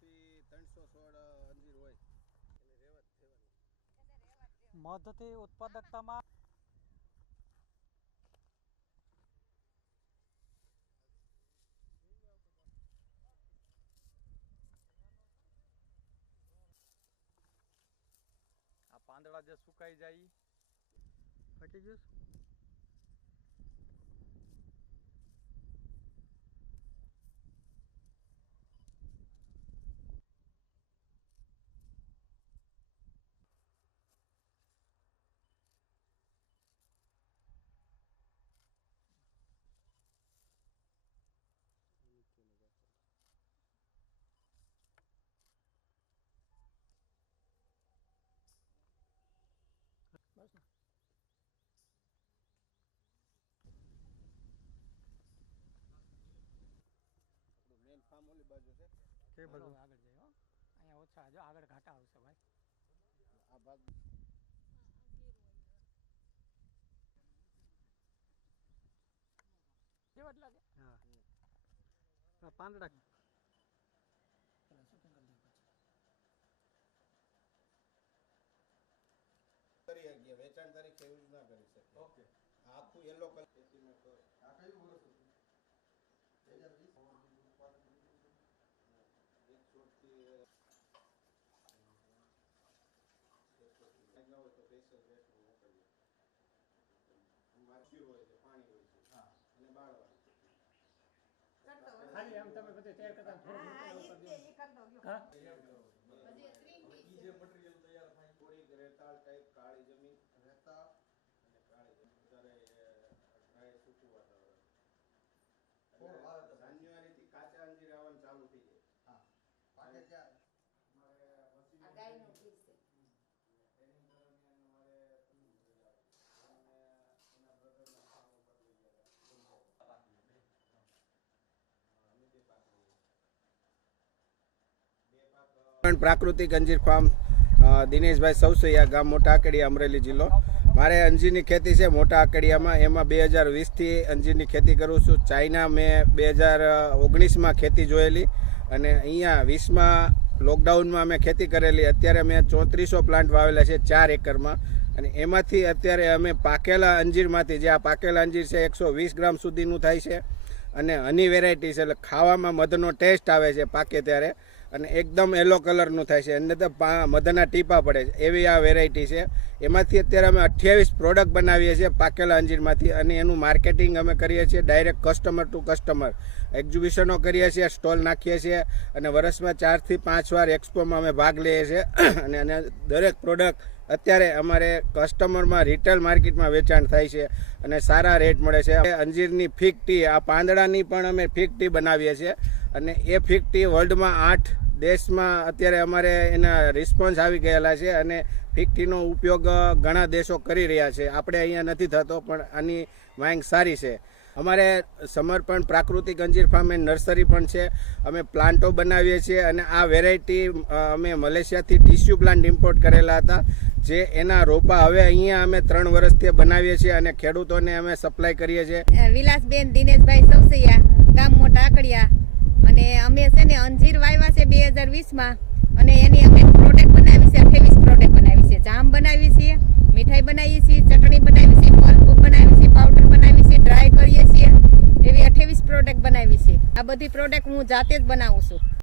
થી 316 અંજીર હોય એટલે રેવા જ થવાનું. મધથી ઉત્પાદકતામાં આ પાંદડા જે સુકાઈ જાય ફટી ગયું. બસ ને. મેન ફાર્મ ઓલી બાજુ છે. કે બધું આગળ જાય હો. અહીંયા ઓછા જો આગળ ઘાટા આવશે ભાઈ. આ ભાગ કેવા લાગે? હા. આ પાંદડા કરી શકીએ, વેચાણ તરીકે યુઝ ના કરી શકીએ. ઓકે. આખું યલો કલર ખેતીમાં તો આ કયું વર્ષ હતું? 2020 એક છોડથી હોય તો સ્પેશિયલ રેટ મોકલીએ. માર્ક્યુ હોય છે, પાણી હોય છે. હા. અને બાળવાનું ખાલી આમ તમે બધું તૈયાર કરતા થોડું હા જે મટીરીયલ તૈયાર થાય થોડીક રેતાળ ટાઈપ કાળી જમીન રેતાળ અને કાળી જમીન વધારે ડ્રાય સૂકું વાતાવરણ. જાન્યુઆરી થી કાચા અંજીર આવવાનું ચાલુ થઈ જાય. હા. પાકે ત્યારે અમારે આ ગાયનું ઘી છે. એની દરમિયાન અમારે એના બ્રધરના ફાર્મ ઉપર લઈ ગયા હતા. પ્રાકૃતિક અંજીર ફાર્મ દિનેશભાઈ સૌસૈયા, ગામ મોટા આકડિયા, અમરેલી જિલ્લો. મારે અંજીરની ખેતી છે મોટા આકડિયામાં. એમાં 2020થી અંજીરની ખેતી કરું છું. ચાઇના મેં 2019માં ખેતી જોયેલી અને અહીંયા 20માં લોકડાઉનમાં અમે ખેતી કરેલી. અત્યારે મેં 3400 પ્લાન્ટ વાવેલા છે 4 એકરમાં અને એમાંથી અત્યારે અમે પાકેલા અંજીરમાંથી, જે આ પાકેલા અંજીર છે 120 ગ્રામ સુધીનું થાય છે અને હની વેરાયટી છે, એટલે ખાવામાં મધનો ટેસ્ટ આવે છે પાકે ત્યારે અને એકદમ યલો કલરનું થાય છે અને તો મધના ટીપા પડે છે એવી આ વેરાયટી છે. એમાંથી અત્યારે અમે 28 પ્રોડક્ટ બનાવીએ છીએ પાકેલા અંજીરમાંથી અને એનું માર્કેટિંગ અમે કરીએ છીએ ડાયરેક્ટ કસ્ટમર ટુ કસ્ટમર. એક્ઝિબિશનો કરીએ છીએ, સ્ટોલ નાખીએ છીએ અને વર્ષમાં 4 થી 5 વાર એક્સપોમાં અમે ભાગ લઈએ છીએ અને દરેક પ્રોડક્ટ અત્યારે અમારે કસ્ટમરમાં રિટેલ માર્કેટમાં વેચાણ થાય છે અને સારા રેટ મળે છે. અંજીરની ફિગ ટી, આ પાંદડાની પણ અમે ફિગ ટી બનાવીએ છીએ અને એ ફિગ ટી વર્લ્ડમાં 8 દેશમાં અત્યારે અમારે એના રિસ્પોન્સ આવી ગયેલા છે અને ફિગ ટીનો ઉપયોગ ઘણા દેશો કરી રહ્યા છે. આપણે અહીંયા નથી થતો પણ આની માંગ સારી છે. અમારે સમર્પણ પ્રાકૃતિક અંજીર ફાર્મ એન્ડ નર્સરી પણ છે. અમે પ્લાન્ટો બનાવીએ છીએ અને આ વેરાયટી અમે મલેશિયાથી ટીસ્યુ પ્લાન્ટ ઇમ્પોર્ટ કરેલા હતા, જે એના રોપા હવે અહીંયા અમે 3 વર્ષથી બનાવીએ છીએ અને ખેડૂતોને અમે સપ્લાય કરીએ છીએ. વિલાસબેન દિનેશભાઈ સૌસૈયા, ગામ મોટા આકડિયા. અને અમે છે ને અંજીર વાવ્યા છે 2020માં અને એની અમે પ્રોડક્ટ બનાવી છે, 28 પ્રોડક્ટ બનાવી છે. જામ બનાવી છીએ, મીઠાઈ બનાવીએ છીએ, ચટણી બનાવી છે, પલ્પ બનાવી છે, પાવડર બનાવી છે, ડ્રાય કરીએ છીએ, એવી 28 પ્રોડક્ટ બનાવી છે. આ બધી પ્રોડક્ટ હું જાતે જ બનાવું છું.